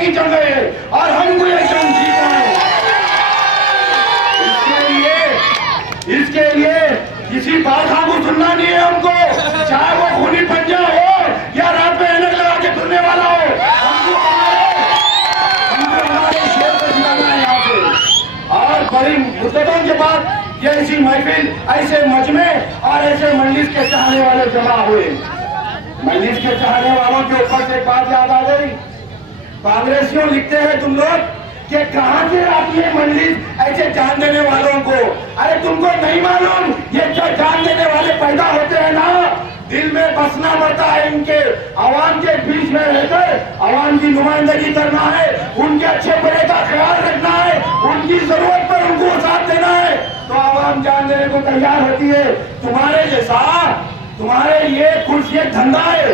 की जंग है और हमको ये जंग जीतना है। इसके लिए किसी बात को सुनना नहीं है हमको, चाहे वो खूनी पंजा हो या रात में ऐनक लगा के फिरने वाला हो, हमको हमारे शेर को जिताना है यहाँ से। और बड़ी मुद्दतों के बाद ये ऐसी महफिल, ऐसे मजमे और ऐसे मजलिस के चाहने वाले जमा हुए। मजलिस के चाहने वालों के ऊपर से एक बात याद आ गई। कांग्रेसियों लिखते हैं तुम लोग कि कहां से आती है मजलिस ऐसे जान देने वालों को। अरे तुमको नहीं मालूम, ये जो जान देने वाले पैदा होते हैं ना, दिल में बसना पड़ता है इनके। आवाम के बीच में रहकर आवाम की नुमाइंदगी करना है, उनके अच्छे बुरे का ख्याल रखना है, उनकी जरूरत पर उनको साथ देना है, तो आवाम जान देने को तैयार होती है। तुम्हारे जैसा, तुम्हारे लिए कुर्सी एक धंधा है,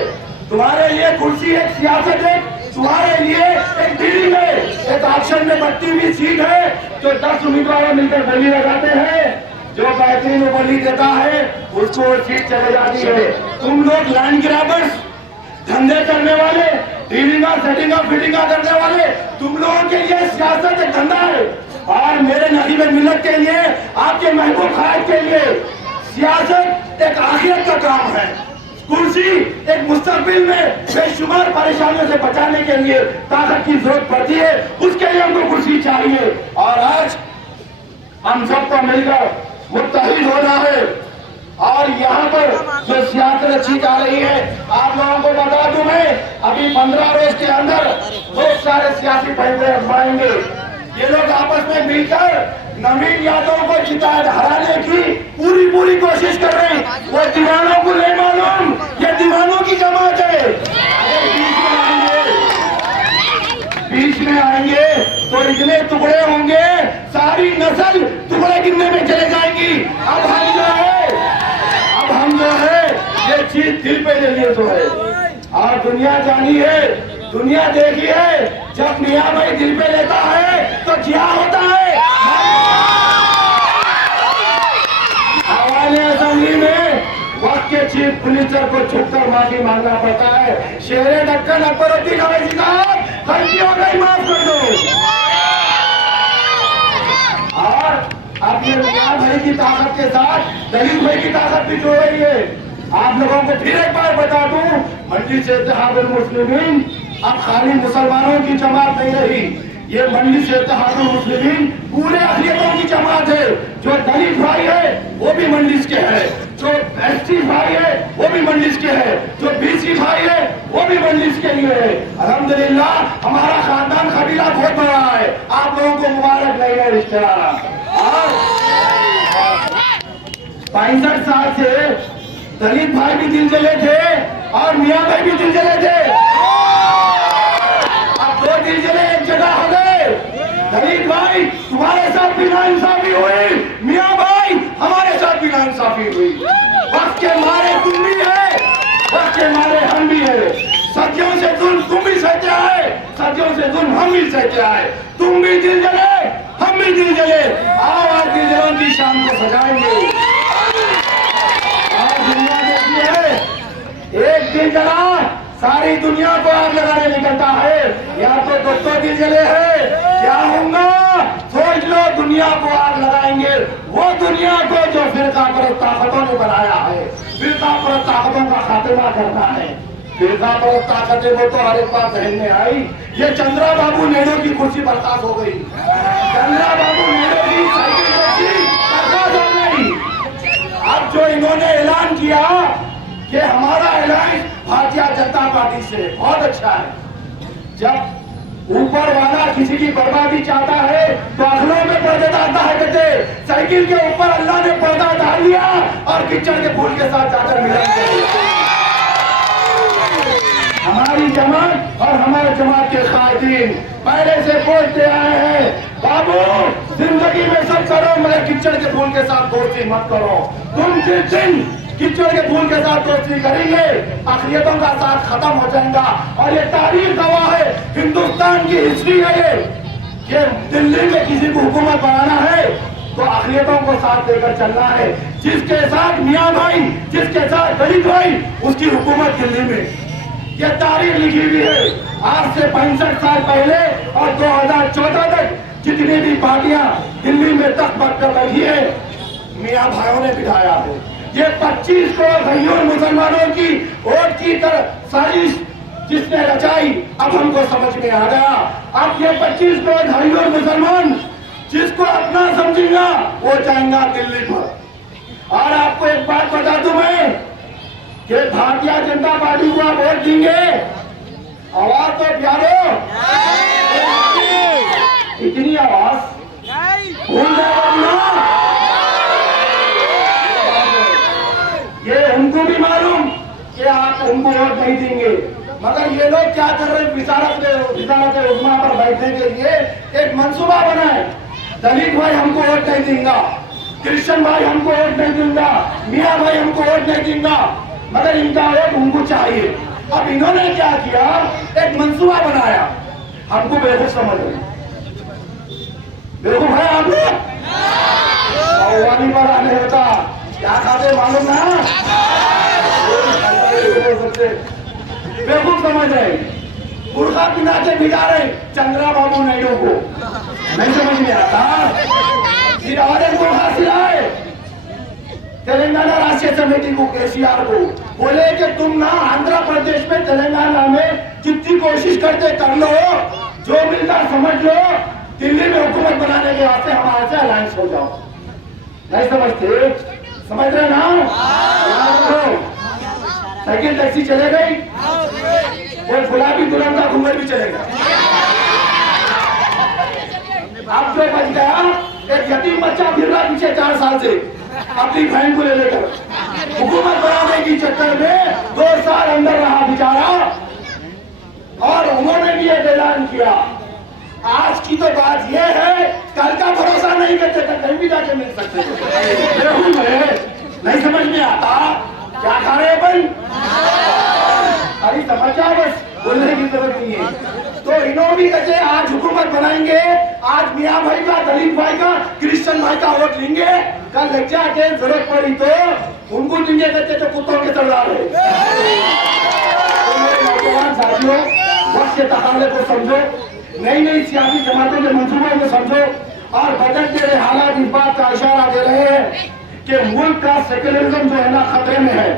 तुम्हारे लिए कुर्सी एक सियासत है, तुम्हारे लिए एक दिल्ली में एक ऑप्शन में बढ़ती हुई सीट है, जो 10 उम्मीदवार मिलकर बोली लगाते हैं, जो बेहतरीन बोली देता है उसको सीट चले जाती है। तुम लोग लैंड ग्रैबर्स, धंधे करने वाले, डीलिंगा सेटिंगा फिटिंगा करने वाले, तुम लोगों के लिए सियासत एक धंधा है। और मेरे नबी मिल्लत के लिए, आपके महबूब खायद के लिए सियासत एक आखिरत का काम है। कुर्सी एक मुस्तकबिल में बेशुमार परेशानियों से बचाने के लिए ताकत की जरूरत पड़ती है, उसके लिए हमको कुर्सी चाहिए। और आज हम सबको मिलकर मुत्तहिद होना है। और यहाँ पर जो सियासत रची जा रही है, आप लोगों को बता दूं मैं, अभी 15 रोज के अंदर बहुत सारे सियासी फैसले अजमाएंगे। ये लोग आपस में मिलकर नवीन यादव को हराने की पूरी कोशिश कर रहे हैं। वो दीवानों को नहीं मालूम, ये दीवानों की जमात है। बीच में आएंगे तो इतने टुकड़े होंगे, सारी नस्ल टुकड़े गिनने में चले जाएगी। अब हम जो है ये चीज दिल पे ले लिए तो है। और दुनिया जानी है, दुनिया देखी है, जब मियां भाई दिल पे लेता है तो क्या होता है। हमारे असेंबली में वक्त के चीफ मिनिस्टर को झुककर माफी मांगना पड़ता है। शेरे ढक्कन अकबरुद्दीन अवैसी साहब, गलतियों को माफ कर दो। और अपने मियां भाई की ताकत के साथ दलित भाई की ताकत भी जोड़ रही है। आप लोगों को फिर एक बार बता दूं, मजलिस इत्तेहादुल मुस्लिमीन अब खाली मुसलमानों की जमात नहीं रही, ये मजलिस इत्तेहादुल मुस्लिमीन पूरे अक़लियतों की जमात है। जो दलित भाई है वो भी मजलिस के है, जो एसटी भाई है वो भी मजलिस के है, जो बीसी भाई है वो भी मजलिस के लिए है। अल्हम्दुलिल्लाह हमारा खानदान कबीला बहुत बड़ा है। आप लोगों को मुबारक नए रिश्तेदार। 65 साल से दलित भाई भी दिल जले थे और मियां भाई भी दिल जले थे। अब 2 दिल जले एक जगह हो गए। दलित भाई तुम्हारे साथ भी नाइंसाफी हुई, मियां भाई हमारे साथ भी नाइंसाफी हुई। वक्त के मारे तुम भी है, वक्त के मारे हम भी है। सदियों से जुल्म तुम भी सहते आए, सदियों से जुल्म हम भी सहते आए। तुम भी दिल जले, हम भी दिल जले। आओ आज दिल जलों की शाम को सजाएंगे। एक दिल जला सारी दुनिया को आग लगाने निकलता है, या तो दोस्तों दिल जले है, क्या होगा सोच लो। दुनिया को आग लगाएंगे, वो दुनिया को जो फिरका परस्त ताकतों ने बनाया है। फिरका परस्त ताकतों का खात्मा करना है। फिरका परस्त ताकतें वो तो हर एक बात जहन में आई। ये चंद्रा बाबू नायडू की कुर्सी बर्खास्त हो गई, चंद्रा बाबू नायडू की साइकिल कुर्सी बर्खास्त हो गई। अब जो इन्होंने ऐलान किया कि हमारा ऐलान भारतीय जनता पार्टी से बहुत अच्छा है। जब ऊपर वाला किसी की बर्बादी चाहता है तो अखलों में पर्दे डालता है। कहते साइकिल के ऊपर अल्लाह ने पर्दा डाल दिया और किचड़ के फूल के साथ चादर मिला। हमारी जमात और हमारे जमात के कायदीन पहले से बोलते आए हैं, बाबू जिंदगी में सब करो मगर किचड़ के फूल के साथ दोस्ती मत करो। तुम जिस दिन किचड़ के फूल के साथ दोस्ती करेंगे, अक़लियतों का साथ खत्म हो जाएगा। और ये तारीख गवाह है, हिंदुस्तान की हिस्ट्री है ये, कि दिल्ली में किसी को हुकूमत बनाना है तो अक़लियतों को साथ लेकर चलना है। जिसके साथ मियां भाई, जिसके साथ दलित भाई, उसकी हुकूमत दिल्ली में। ये तारीख लिखी हुई है। आज से 65 साल पहले और 2014 तक जितनी भी पार्टियां दिल्ली में तख्त कर बैठी है, मियां भाइयों ने बिठाया है। ये 25 करोड़ भाइयों मुसलमानों की वोट की तरफ साजिश जिसने रचाई, अब हमको समझ में आ गया। अब ये 25 करोड़ भाइयों मुसलमान जिसको अपना समझेगा वो जाएगा दिल्ली पर। और आपको एक बात बता दूं मैं कि भारतीय जनता पार्टी को आप वोट देंगे, आवाज तो प्यारो, इतनी आवाज भूल जाएगा। ये उनको भी मालूम कि आप उनको वोट नहीं देंगे, मगर ये लोग क्या कर रहे हैं, विचारक उम्मा पर बैठने के लिए एक मंसूबा बनाए। दलित भाई हमको वोट नहीं देंगे, क्रिश्चियन भाई हमको वोट नहीं देंगे, मियाँ भाई हमको वोट नहीं देंगे, मगर इनका वोट उनको चाहिए। अब इन्होंने क्या किया, एक मंसूबा बनाया। हमको बेवकूफ समझ रहे, बेवकूफ है आप लोग। भगवानी पर आने होता क्या खाते मालूम ना, बेवकूफ समझ रहे, बुर्खा पिनाते भिगा रहे चंद्रा बाबू नायडू को, नहीं समझ में आता। फिर और एक को हासिल आए तेलंगाना राष्ट्रीय समिति को, केसीआर को बोले कि तुम ना आंध्र प्रदेश में तेलंगाना में जितनी कोशिश करते कर लो, जो मिलता समझ लो, दिल्ली में हुकूमत बनाने के वास्ते हमारे से अलायंस हो जाओ। नहीं समझते, समझ रहे ना? साइकिल टैक्सी चले गई, वो गुलाबी दुल्हन का घूंघट भी चलेगा। अब जो बच गया, एक यतीम बच्चा फिर रहा पीछे 4 साल से अपनी बहन को ले लेकर, हुकूमत बनाने की चक्कर में 2 साल अंदर रहा बेचारा। और उन्होंने भी एक ऐलान किया, आज की तो बात यह है, कल का भरोसा नहीं करते तो कहीं भी जाके मिल सकते नहीं समझ में आता क्या खा रहे हैं भाई, अरे समझा, बस बोलने की जरूरत नहीं है। तो इन्होंने भी कहते आज हुकूमत बनाएंगे, आज मियाँ भाई का, दलित भाई का, क्रिश्चियन भाई का वोट लेंगे, कल लग जाके जरूरत पड़ी तो उनको देंगे, कहते तो कुत्तों के सरदार है। नौजवान साथियों, वक्त के तकाज़े को समझो, नई नई सियासी जमातों के मंसूबों को समझो, और बदलते रहे हालात इस बात का इशारा दे रहे हैं कि मुल्क का सेक्युलरिज्म जो है ना खतरे में है,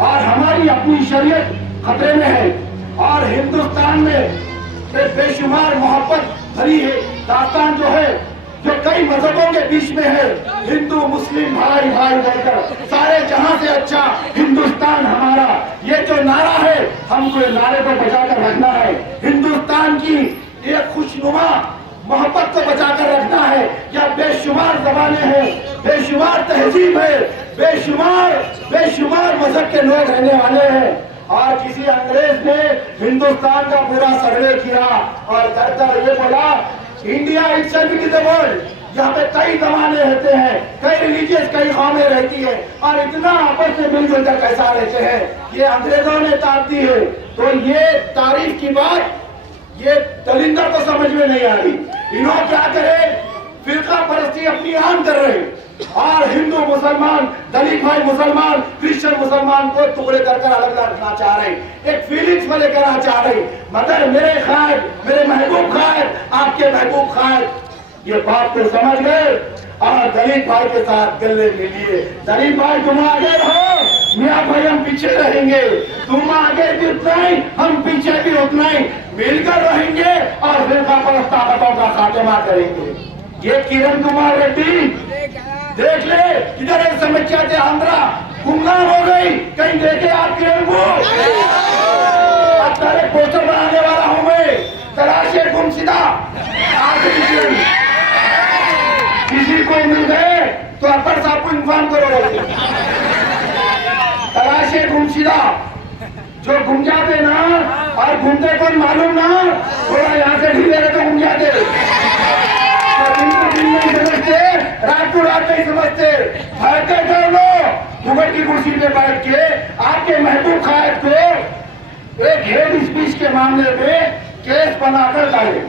और हमारी अपनी शरीयत खतरे में है, और हिंदुस्तान में बेशुमार मोहब्बत भरी है दास्तान जो है, जो कई मजहबों के बीच में है, हिंदू मुस्लिम भाई भाई बनकर सारे जहां से अच्छा हिंदुस्तान हमारा, ये जो नारा है हमको नारे को बचाकर रखना है। हिंदुस्तान की एक खुशनुमा मोहब्बत को बचाकर रखना है। या बेशुमार जबानें हैं, बेशुमार तहजीब है, बेशुमार मजहब के लोग रहने वाले हैं, और किसी अंग्रेज ने हिंदुस्तान का पूरा सर्वे किया और कर ये बोला, India itself is the world. यहाँ पे कई जमाने रहते हैं, कई रिलीजियस, कई कौमें रहती है, और इतना आपस में मिलजुल कर कैसा रहते हैं, ये अंग्रेजों ने ताक दी है। तो ये तारीफ की बात ये दलिंदर को समझ में नहीं आ रही। इन्होंने क्या करे, फिरका परस्ती अपनी आम कर रहे, और हिंदू मुसलमान, दलित भाई मुसलमान, क्रिश्चियन मुसलमान को टुकड़े कर अलग रखना चाह रहे, एक फीलिंग्स में लेकर आ चाह रहे। मगर मेरे खायद, मेरे महबूब खायद, आपके महबूब खायद ये बात को समझ गए, और दलित भाई के साथ गले मिलिए। दलित भाई तुम आगे रहो, मियाँ भाई हम पीछे रहेंगे, तुम आगे भी उतना ही, हम पीछे भी उतना ही, मिलकर रहेंगे और फिरका परस्त ताकतों का खात्मा करेंगे। ये किरण कुमार रेड्डी देख ले, किधर एक समीक्षा थे, आंध्रा गुमनाम हो गई, कहीं देखे आप किरण को? अब पोस्टर बनाने वाला हूं मैं, तलाशे गुमशुदा आखिरी किरण, किसी को मिल गए तो अकबर साहब को इन्फॉर्म करो। तलाशे गुमशुदा जो गुम जाते ना, और घूमते कौन मालूम ना, थोड़ा यहाँ से ढीले तो घूम जाते, दिन नहीं समझते, रात को रात नहीं समझते, हरकत कर लो घुघट की कुर्सी पे बैठ के। आपके महबूब खायद को एक हेड स्पीच के मामले में केस बनाकर डाले,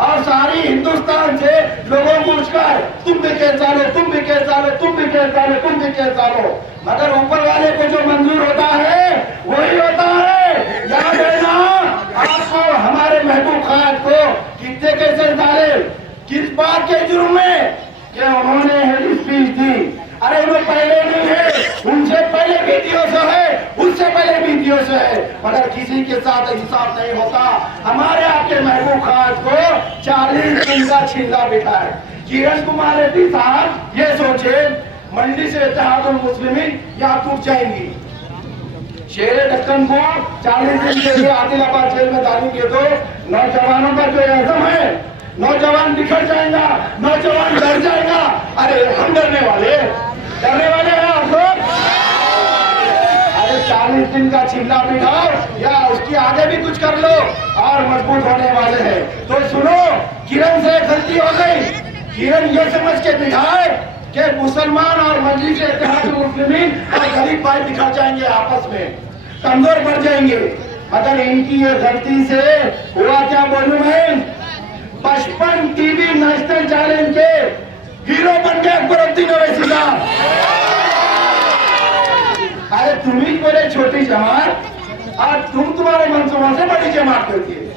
और सारी हिंदुस्तान से लोगों को उसका तुम भी केस डालो, तुम भी केस डालो, तुम भी केस डालो, तुम भी केस डालो, मगर ऊपर वाले को जो मंजूर होता है वही होता है। याद है सदियों से है, मगर किसी के साथ इंसाफ नहीं होता। हमारे आपके महबूब खान को 40 दिन का छिल्ला बिठा है। किरण कुमार रेड्डी साहब ये सोचे मंडी से इत्तेहादुल मुस्लिमीन या टूट जाएंगी। शेर दक्कन को 40 दिन के लिए आदिलाबाद जेल में डालेंगे तो नौजवानों का जो एज़म है, नौजवान बिखर जाएगा, नौजवान डर जाएगा। अरे हम डरने वाले हैं आपको? अरे 40 दिन का छिल्ला बिठाओ या उसके आगे भी कुछ कर लो और मजबूत होने वाले हैं। तो सुनो, किरण से गलती हो गई। किरण ये समझ के बिठाए कि मुसलमान और मजलिस इत्तेहादुल मुस्लिमीन और गरीब भाई बिखर जाएंगे, आपस में कमजोर पड़ जाएंगे। मगर इनकी ये गलती से हुआ क्या बोलूं मैं, 55 टीवी नेशनल चैलेंज के हीरो बन गए अकबरुद्दीन ओवैसी साहब। अरे तुम ही बोले छोटी जमात और तुम्हारे मंसूबों से बड़ी जमात करती है।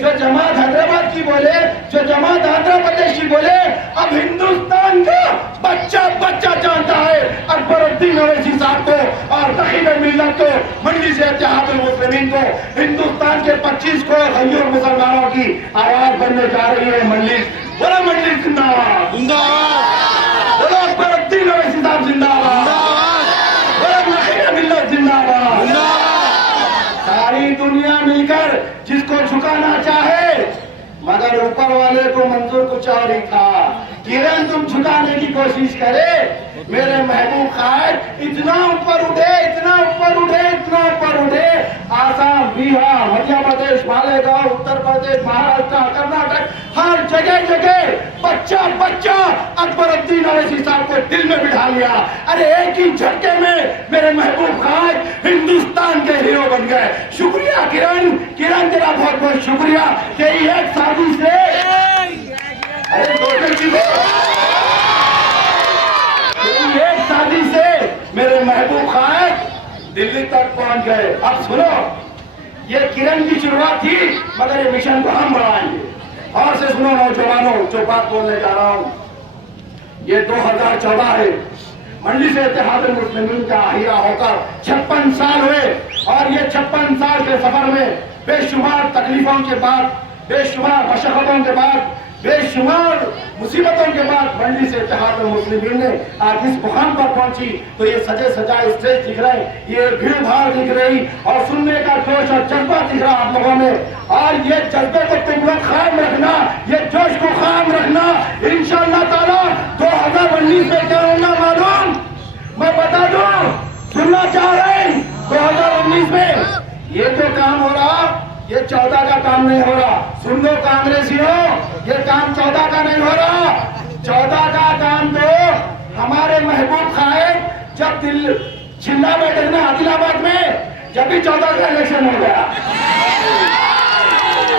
जो जमात हैदराबाद की बोले, जो जमात आंध्र प्रदेश की बोले, अब हिंदुस्तान का बच्चा जानता है अकबरुद्दीन ओवैसी साहब को और तहीर मिल्लत को, मजलिस इत्तेहादुल मुस्लिमीन को, हिंदुस्तान के 25 करोड़ गैर मुसलमानों की आवाज बनने जा रही है मजलिस। बोलो मजलिस जिंदाबाद, बोलो अकबरुद्दीन ओवैसी साहब जिंदाबाद, बोलो तहीर मिल्लत जिंदाबाद। सारी दुनिया मिलकर जिसको झुकाना चाहे, मगर ऊपर वाले को मंजूर कुछ और ही था। किरण तुम झुकाने की कोशिश करे, मेरे महबूब खान इतना ऊपर उठे, इतना ऊपर उठे, इतना ऊपर उठे, आसाम, बिहार, मध्य प्रदेश, मालेगांव, उत्तर प्रदेश, महाराष्ट्र, कर्नाटक, हर जगह बच्चा अकबरुद्दीन ओवैसी साहब को दिल में बिठा लिया। अरे एक ही झटके में मेरे महबूब खान हिंदुस्तान के हीरो बन गए। शुक्रिया किरण तेरा बहुत बहुत शुक्रिया। तेरी एक शादी से, अरे एक शादी से मेरे महबूब खान दिल्ली तक पहुंच गए। अब सुनो, ये किरण की शुरुआत थी, मगर ये मिशन को हम बढ़ाएंगे। और से सुनो नौजवानों, जो बात बोलने जा रहा हूं, ये 2014 है, मजलिस इत्तेहादुल मुस्लिमीन का हीरा होकर 56 साल हुए और ये 56 साल के सफर में बेशुमार तकलीफों के बाद, बेशुमार मशक्कतों के बाद, बेशुमार मुसीबतों के बाद मजलिस इत्तेहादुल मुस्लिमीन ने आज इस मुकाम पर पहुंची। तो ये सजे सजाए स्टेज दिख रहे, ये भीड़ भाड़ दिख रही और सुनने का जोश और जज्बा दिख रहा आप लोगों में। और ये जज्बे को तुम लोग कायम रखना, ये जोश को कायम रखना। इंशाअल्लाह ताला 2019 में क्या होगा मालूम, मैं बता दूं, सुनना चाह रहे हैं। 2019 में ये जो काम हो रहा, ये 14 का काम नहीं हो रहा। सुन लो कांग्रेसियों, ये काम 14 का नहीं हो रहा। 14 का काम तो हमारे महबूब खान जब छिल्ला बैठक में आदिलाबाद में, जब भी 14 का इलेक्शन हो गया।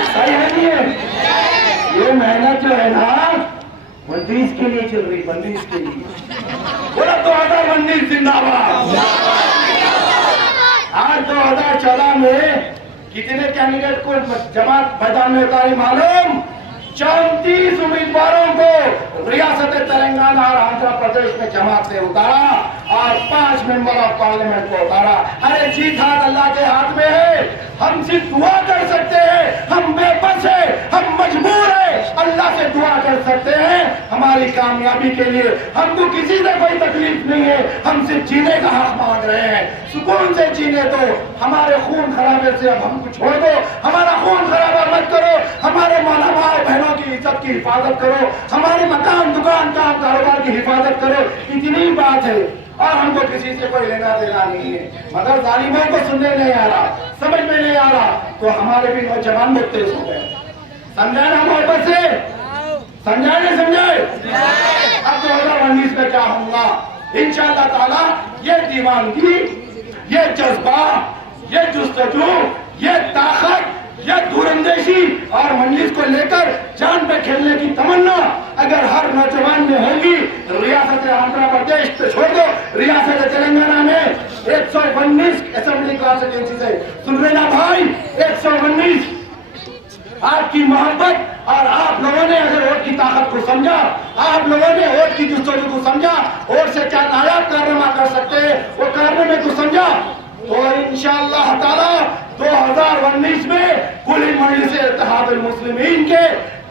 सही है नहीं है? ये मेहनत जो है ना, 29 के लिए चल रही, 29 के लिए। बोला 2019 जिंदाबाद। आज 2014 में कितने कैंडिडेट को जमात मैदान में उतारी मालूम? 34 उम्मीदवारों को रियासत तेलंगाना और आंध्र प्रदेश में जमात से उतारा और 5 मेंबर ऑफ पार्लियामेंट को उतारा। अरे जीत हाथ अल्लाह के हाथ में है। हम सिर्फ दुआ कर सकते हैं, हम बेबस है, हम मजबूर है, अल्लाह से दुआ कर सकते हैं हमारी कामयाबी के लिए। हमको किसी से कोई तकलीफ नहीं है, हम सिर्फ जीने का हक मांग रहे हैं, सुकून से जीने दो। हमारे खून खराबे से अब हमको छोड़ दो, हमारा खून खराबा मत करो, हमारे माला भाई बहनों की इज्जत की हिफाजत करो, हमारे मकान दुकान काम कारोबार की हिफाजत करो। इतनी बात है और हमको किसी से कोई लेना देना नहीं है। मगर जालिमों को सुनने नहीं आ रहा, समझ में नहीं आ रहा, तो हमारे भी नौजवान लोग तेज हो गए। समझाना मोहब्बत से, समझाए नहीं समझाए? अब 2019 में क्या होगा इंशाअल्लाह ताला, ये दीवानगी, ये जज्बा, ये जुस्तजू, ये ताकत, ये दूरंदेशी और मजलिस को लेकर जान पे खेलने की तमन्ना अगर हर नौजवान में होगी, रियासत आंध्र प्रदेश तो छोड़ दो, रियासत तेलंगाना में 119 असेंबली कॉन्स्टिट्यूंसी से, सुन रहे ना भाई, 119 आपकी मोहब्बत और आप लोगों ने अगर वोट की ताकत को समझा, आप लोगों ने वोट की जुस्तजू को समझा, वोट से क्या नायाब कारनामा कर सकते हैं वो कारनामे को समझा, तो इंशाअल्लाह ताला 2019 में कुल मजलिस इत्तेहादुल मुस्लिमीन के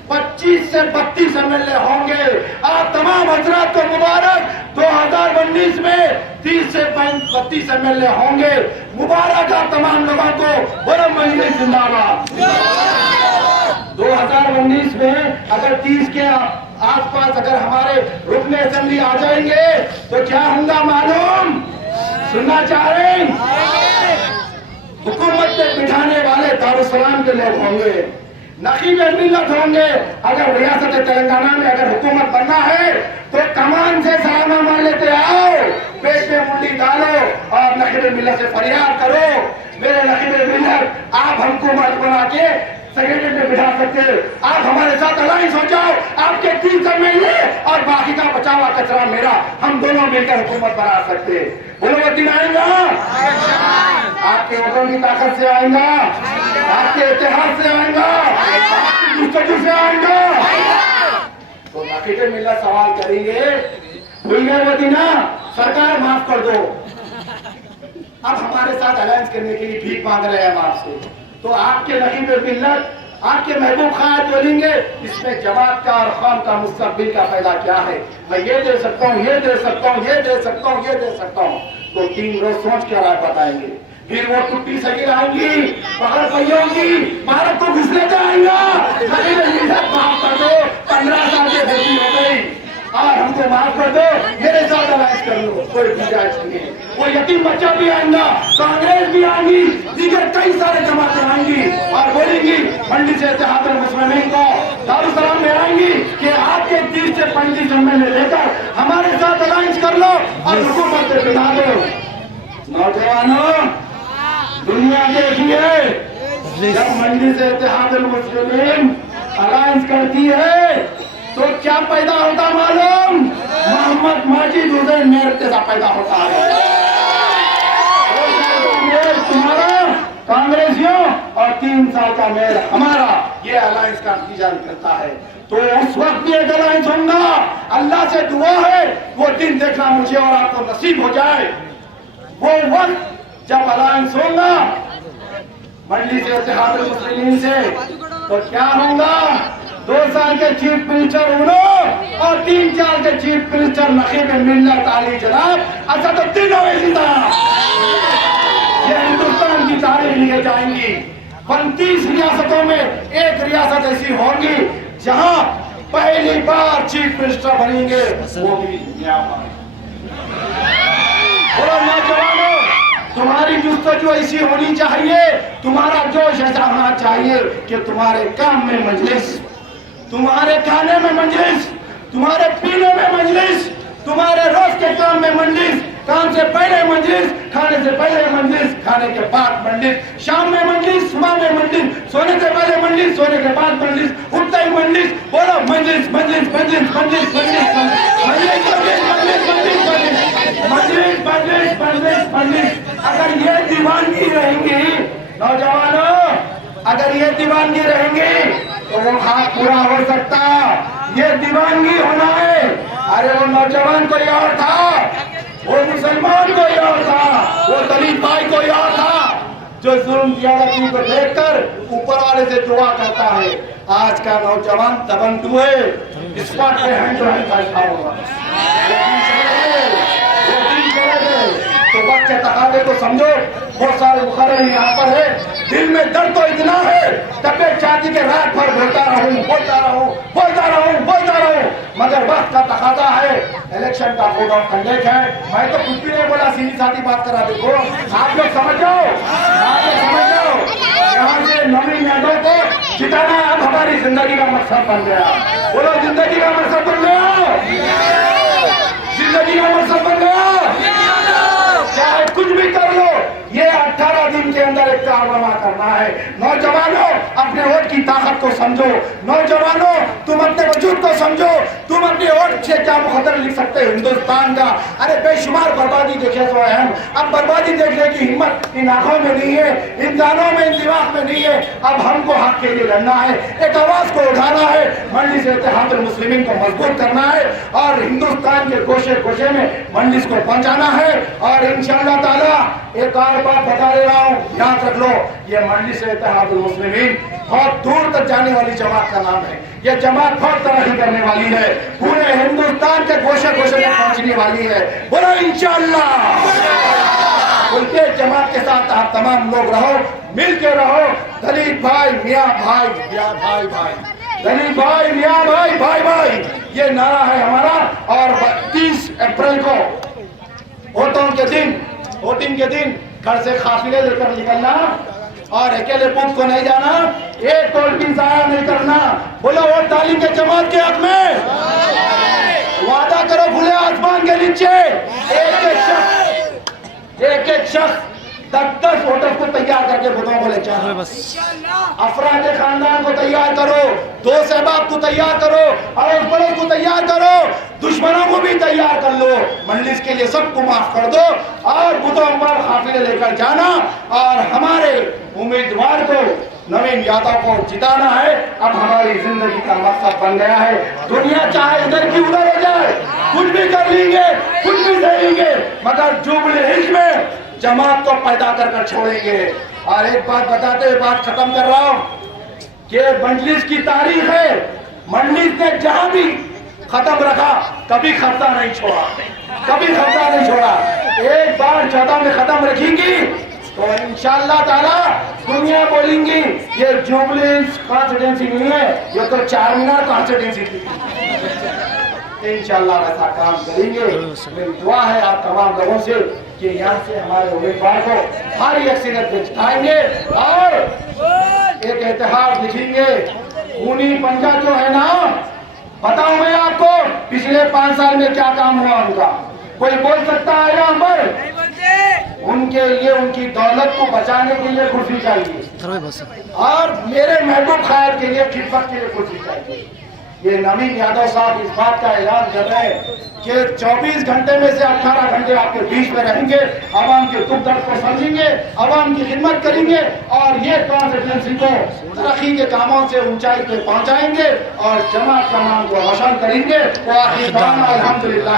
25 से 32 एमएलए होंगे। आप तमाम हजरात को मुबारक। 2019 में 30 से 32 एमएलए होंगे। मुबारक आप तमाम लोगों को। बोलो मजलिस जिंदाबाद। 2019 में अगर 30 के आसपास अगर हमारे रुकन असेंबली आ जाएंगे तो क्या होगा मालूम? सुनना चाह रहे हैं? हुकूमत पे बिठाने वाले दारुसलाम के लोग होंगे, नकीब मिल्लत होंगे। अगर रियासत तेलंगाना में अगर हुकूमत बनना है तो कमान से सलामा मान लेते आओ, पेट में मुंडी डालो और नकीब मिल्लत से फरियाद करो, मेरे नकीब मिल्लत आप हमको मत बना के सेक्रेटरी में बिठा सकते, आप हमारे साथ अलायंस हो जाओ, आपके 30 एमएलए और बाकी का बचा हुआ कचरा मेरा, हम दोनों मिलकर हुकूमत बना सकते। बोलो वो दिन आएगा, आपके वोटों की ताकत से आएगा, आपके इतिहास से आएगा, आपकी गुफ्तगू से आएगा। तो नकीब मिल्लत सवाल करेंगे, भूल गए वो दिन, सरकार माफ कर दो, अब हमारे साथ अलायंस करने के लिए भीख मांग रहे हैं हम आपसे। तो आपके नकीब मिल्लत, आपके महबूब खान बोलेंगे इसमें जमात का और कौम का मुस्तकबिल का फायदा क्या है, मैं ये दे सकता हूँ, ये दे सकता हूँ, ये दे सकता हूँ, ये दे सकता हूँ। तो 3 रोज सोच के राय बताएंगे, फिर वो टुट्टी सगी आएंगी, पकड़ पहियों की भारत को घुसले जाएगा। माफ कर दो, 15 साल की बेटी हो गई और हमको माफ कर दो, मेरे साथ अलायंस कर लो, कोई गुंजाइश नहीं है। वो यतीम बच्चा भी आएगा, कांग्रेस भी आएगी, दीगर कई सारे जमातें आएंगी और बोलेंगी मंडी से इत्तेहादुल मुस्लिमीन को दारुसलाम में आएंगी कि आपके 30 से 35 एमएलए लेकर हमारे साथ अलायंस कर लो और हुकूमत पे बिठा दो। नौजवानों, दुनिया देखिए, जब मंडी से इत्तेहादुल मुस्लिमीन अलायंस करती है तो क्या पैदा होता मालूम? मोहम्मद माजिद हुसैन मेयर जैसा पैदा होता है। तुम्हारा कांग्रेसियों और 3 साल का मेयर हमारा, ये अलायंस का नतीजा निकलता है। तो उस वक्त ये अलायंस होगा, अल्लाह से दुआ है वो दिन देखना मुझे और आपको नसीब हो जाए। वो वक्त जब अलायंस होगा मंडी से इत्तेहादुल मुस्लिमीन से, तो क्या होगा? 2 साल के चीफ मिनिस्टर उन्होंने और 3 साल के चीफ मिनिस्टर नकीब मिल्लत आली जनाब असदुद्दीन ओवैसी साहब, ये हिंदुस्तान की तारीख लिए जाएंगी। 35 रियासतों में एक रियासत ऐसी होगी जहां पहली बार चीफ मिनिस्टर बनेंगे, वो भी दुनिया में। और नौजवानों, तुम्हारी जुस्तजू ऐसी होनी चाहिए, तुम्हारा जोश ऐसा होना चाहिए कि तुम्हारे काम में मजलिस, तुम्हारे खाने में मजलिस, तुम्हारे पीने में मजलिस, तुम्हारे रोज के काम में मजलिस, काम से पहले मजलिस, खाने से पहले मजलिस, खाने के बाद मजलिस, शाम में मजलिस, सुबह में मजलिस, सोने से पहले मजलिस, सोने के बाद मजलिस, उठते ही मजलिस। बोलो मजलिस मजलिस मजलिस मजलिस मजलिस मजलिस मजलिस मजलिस मजलिस मजलिस मजलिस। अगर ये दीवानगी रहेंगी नौजवानों, अगर ये दीवानगी रहेंगी तो वो हाथ पूरा हो सकता। ये दीवानगी होना है। अरे वो नौजवान कोई और था, वो मुसलमान कोई और था, वो दलित भाई कोई और था जो जुल्म ज्यादती को देखकर ऊपर वाले से दुआ करता है। आज का नौजवान दबंग हुए, स्पॉट पे हैंड टू हैंड बैठा होगा। तो वक्त के तकाजे को समझो। बहुत सारे मुखर्रर यहाँ पर है, दिल में दर्द तो इतना है, तबियत चाहती के रात भर बोलता रहूं बोलता रहूं बोलता रहूं बोलता रहूं, मगर वक्त का तकाजा है, इलेक्शन का कोड ऑफ कंडक्ट है। मैं तो कुछ भी नहीं बोला, सीधी साधी बात करा। देखो आप लोग समझ जाओ, आप लोग समझ जाओ, यहाँ से नवीन यादव को जिताना अब हमारी जिंदगी का मकसद बन गया। बोलो जिंदगी का मकसद बन गया, जिंदगी का मकसद बन गया। चाहे कुछ भी कर लो, ये 18 दिन के अंदर एक कारनामा करना है। नौजवानों, अपने वोट की ताकत को समझो। नौजवानों, तुम अपने वजूद को समझो। तुम अपने वोट से क्या मुकद्दर लिख सकते हो हिंदुस्तान का। अरे बेशुमार बर्बादी देखे तो है हम, अब बर्बादी देखने की हिम्मत इन आंखों में नहीं है, इन कानों में, इन दिमाग में नहीं है। अब हमको हक के लिए लड़ना है, एक आवाज को उठाना है, मंडी से इत्तेहादुल मुस्लिमीन को मजबूत करना है और हिंदुस्तान के गोशे गोशे में मंडी को पहुंचाना है। और इंशाअल्लाह ताला एक और बात बता दे रहा हूँ, याद रख लो, ये मजलिस इत्तेहादुल मुस्लिमीन बहुत दूर तक जाने वाली जमात का नाम है। ये जमात बहुत तरक्की करने वाली है, पूरे हिंदुस्तान के गोशे गोशे में पहुंचने वाली है। बोलो इंशाअल्लाह। उनके जमात के साथ आप तमाम लोग रहो, मिल के रहो। दलित भाई मियाँ भाई, भाई भाई, दलित भाई मियाँ भाई, भाई भाई, ये नारा है हमारा। और 30 अप्रैल को वोटिंग के दिन घर से काफिले लेकर निकलना और अकेले बूथ को नहीं जाना, एक वोट भी जाया नहीं करना। बोलो वोट डालेंगे जमात के हक में, वादा करो खुले आसमान के नीचे। एक एक शख्स 10 वोटर को तैयार करके बूथों को ले जाओ। अफराद खानदान को तैयार करो, 2 सहबाब को तैयार करो, अड़ोस पड़ोस को तैयार करो, दुश्मनों को भी तैयार कर लो। मजलिस के लिए सबको माफ कर दो और बूथों पर काफिले लेकर जाना और हमारे उम्मीदवार को नवीन यादव को जिताना है। अब हमारी जिंदगी का मकसद बन गया है। दुनिया चाहे इधर की उधर हो जाए, कुछ भी कर लेंगे, कुछ भी सहेंगे, मगर जुबली हिल्स में जमात को पैदा कर छोड़ेंगे। और एक बात बताते हुए बात खत्म कर रहा हूँ कि मजलिस की तारीख है, मजलिस ने जहां भी खत्म रखा कभी खर्चा नहीं छोड़ा, कभी खर्चा नहीं छोड़ा। एक बार 14 में खत्म रखेंगी तो इंशाअल्लाह ताला दुनिया बोलेंगी ये जुबली कॉन्स्टिट्यूंसी नहीं है, ये तो चारमीनार कॉन्स्टिट्यूंसी थी। इंशाअल्लाह वैसा काम करेंगे। मेरी दुआ है आप तमाम लोगों से कि यहाँ से हमारे उम्मीदवार को भारी अक्सरियत में जिताएंगे और एक इतिहास लिखेंगे। खूनी पंजा जो है ना, बताऊं मैं आपको पिछले 5 साल में क्या काम हुआ उनका, कोई बोल सकता है यहाँ पर? उनके लिए उनकी दौलत को बचाने के लिए कुर्सी चाहिए और मेरे महबूब खायर के लिए खिदमत के लिए कुर्सी चाहिए। ये नवीन यादव साहब इस बात का ऐलान कर रहे हैं कि 24 घंटे में से 18 घंटे आपके बीच में रहेंगे, आवाम के दुख दर्द को समझेंगे, आवाम की खिदमत करेंगे और ये कॉन्स्टिट्यूंसी को तरक्की के कामों से ऊंचाई पे पहुंचाएंगे और जमात का नाम को रोशन करेंगे। तो अल्हम्दुलिल्लाह।